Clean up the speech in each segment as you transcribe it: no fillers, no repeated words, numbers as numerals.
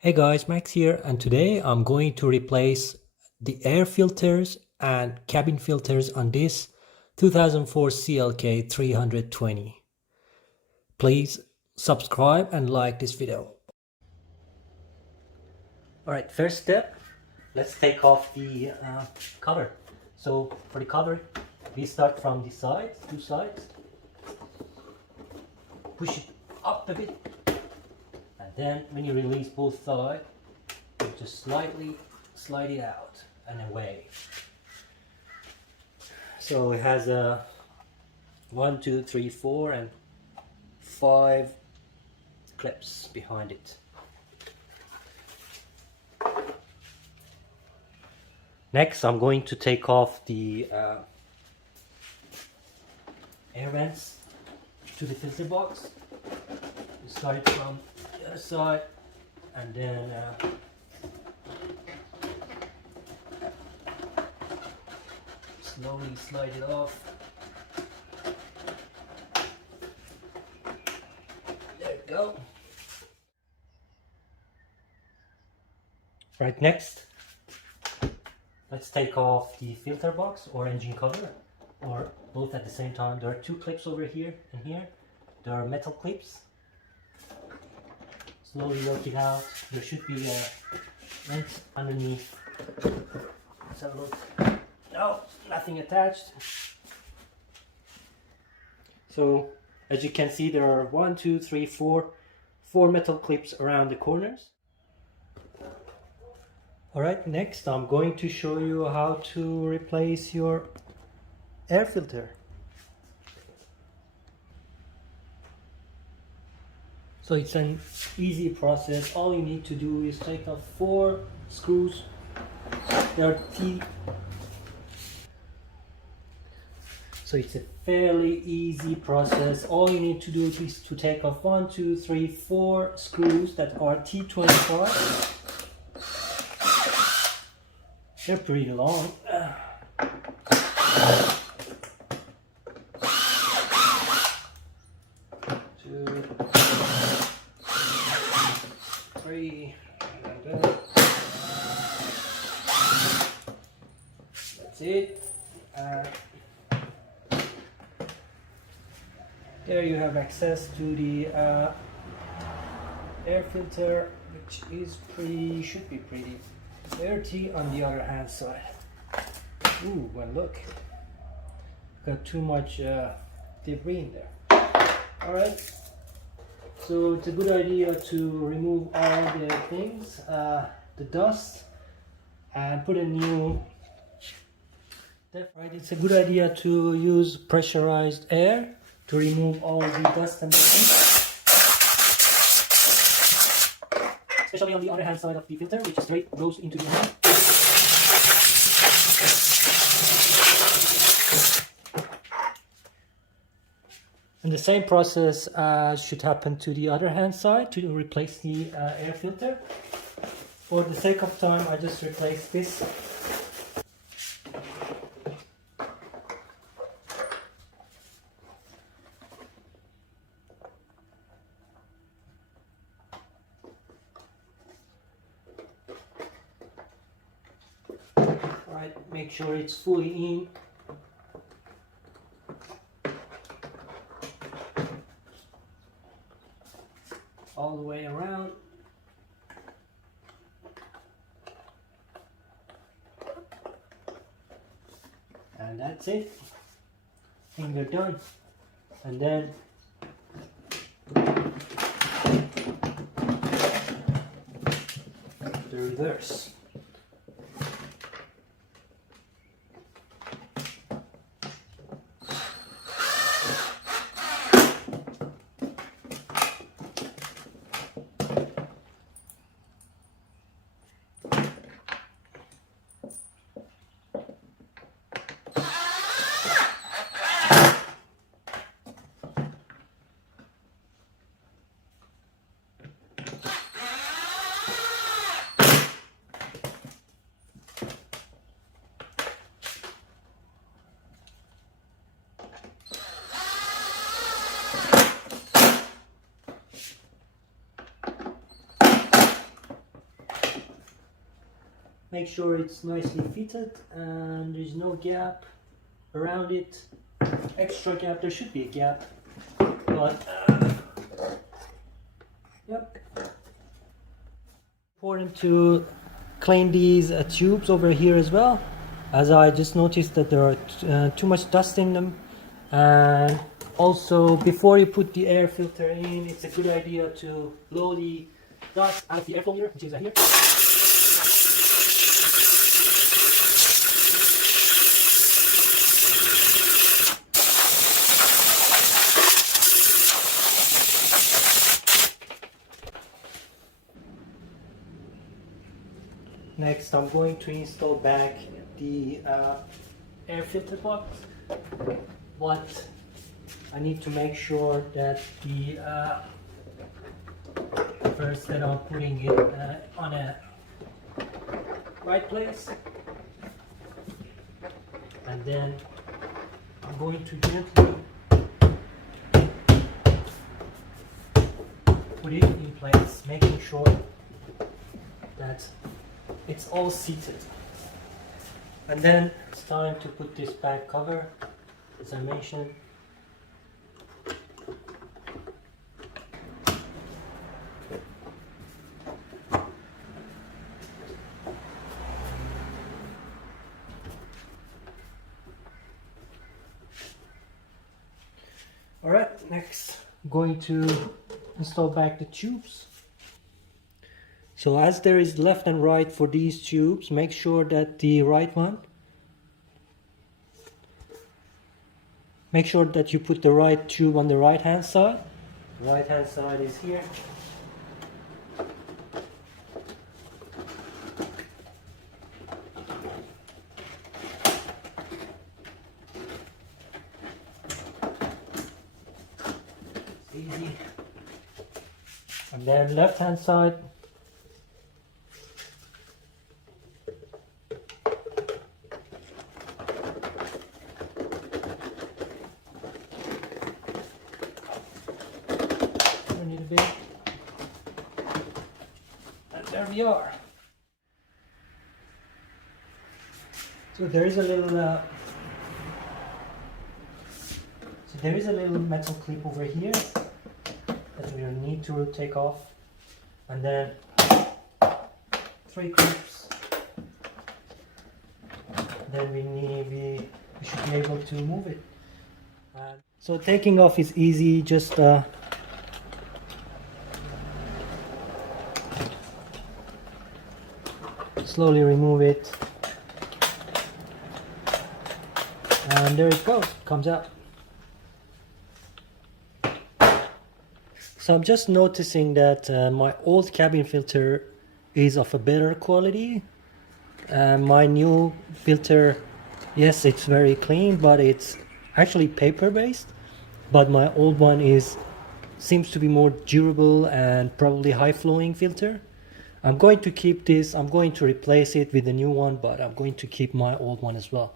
Hey guys, Max here, and today I'm going to replace the air filters and cabin filters on this 2004 CLK 320. Please subscribe and like this video. Alright, first step, let's take off the cover. So for the cover, we start from the sides, two sides, push it up a bit, and then when you release both sides, you just slightly slide it out and away. So it has a 1, 2, 3, 4 and 5 clips behind it. Next I'm going to take off the air vents to the filter box. You start it from the other side and then slowly slide it off. There you go. Right, next let's take off the filter box or engine cover, or both at the same time. There are two clips over here and here. There are metal clips. Slowly work it out. There should be a vent underneath. Let's have a look. No, nothing attached. So as you can see, there are 1, 2, 3, 4 metal clips around the corners. Alright, next I'm going to show you how to replace your air filter. So it's an easy process. All you need to do is take off 4 screws. They are T. So it's a fairly easy process. All you need to do is to take off 1, 2, 3, 4 screws that are T25. They're pretty long. 2, 3, like that. That's it. There you have access to the air filter, which is should be pretty dirty on the other hand side. Ooh, well look, got too much debris in there. Alright, so it's a good idea to remove all the things, the dust, and put a new. Right, it's a good idea to use pressurized air to remove all the dust and especially on the other hand side of the filter, which straight goes into the hand. And the same process should happen to the other hand side to replace the air filter. For the sake of time, I just replace this. Alright, make sure it's fully in. All the way around. And that's it. I think we're done. And then the reverse. Make sure it's nicely fitted and there's no gap around it. Extra gap, there should be a gap, but yep. Important to clean these tubes over here as well, as I just noticed that there are too much dust in them. And also, before you put the air filter in, it's a good idea to blow the dust out of the air filter, which is here. Next, I'm going to install back the air filter box, but I need to make sure that the first that I'm putting it on a right place, and then I'm going to gently put it in place, making sure that it's all seated. And then it's time to put this back cover, as I mentioned. Alright, next I'm going to install back the tubes. So as there is left and right for these tubes, make sure that the right one, make sure that you put the right tube on the right hand side. The right hand side is here. It's easy. And then left hand side. Need a bit, and there we are. So there is a little metal clip over here that we will need to take off, and then 3 clips. Then we should be able to move it. So taking off is easy. Just slowly remove it, and there it goes, comes out. So I'm just noticing that my old cabin filter is of a better quality. My new filter, yes, it's very clean, but it's actually paper based, but my old one seems to be more durable and probably high flowing filter. I'm going to keep this. I'm going to replace it with a new one, but I'm going to keep my old one as well.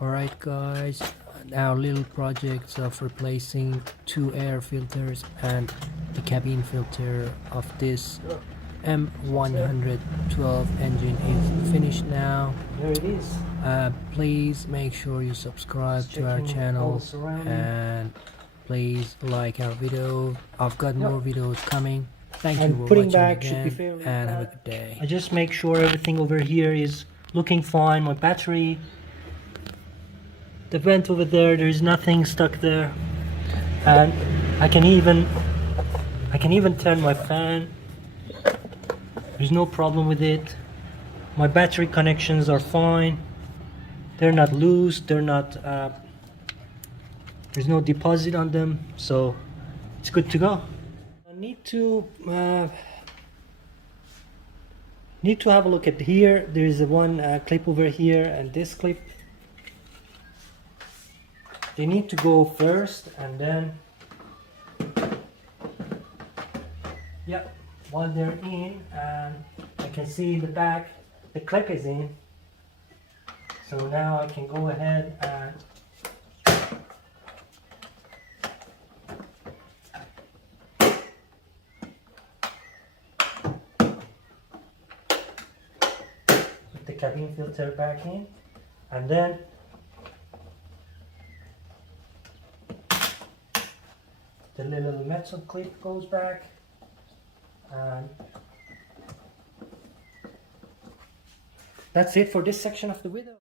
Alright guys, our little projects of replacing 2 air filters and the cabin filter of this M112 engine is finished now. There it is. Please make sure you subscribe to our channel and please like our video. I've got more videos coming. Thank you for watching again, and have a good day. I just make sure everything over here is looking fine. My battery, the vent over there, there's nothing stuck there, and I can even turn my fan. There's no problem with it. My battery connections are fine. They're not loose. They're not. There's no deposit on them, so it's good to go. I need to have a look at here. There is one clip over here, and this clip. They need to go first, and then yeah. While they're in, and I can see in the back the clip is in, so now I can go ahead and cabin filter back in, and then the little metal clip goes back, and that's it for this section of the video.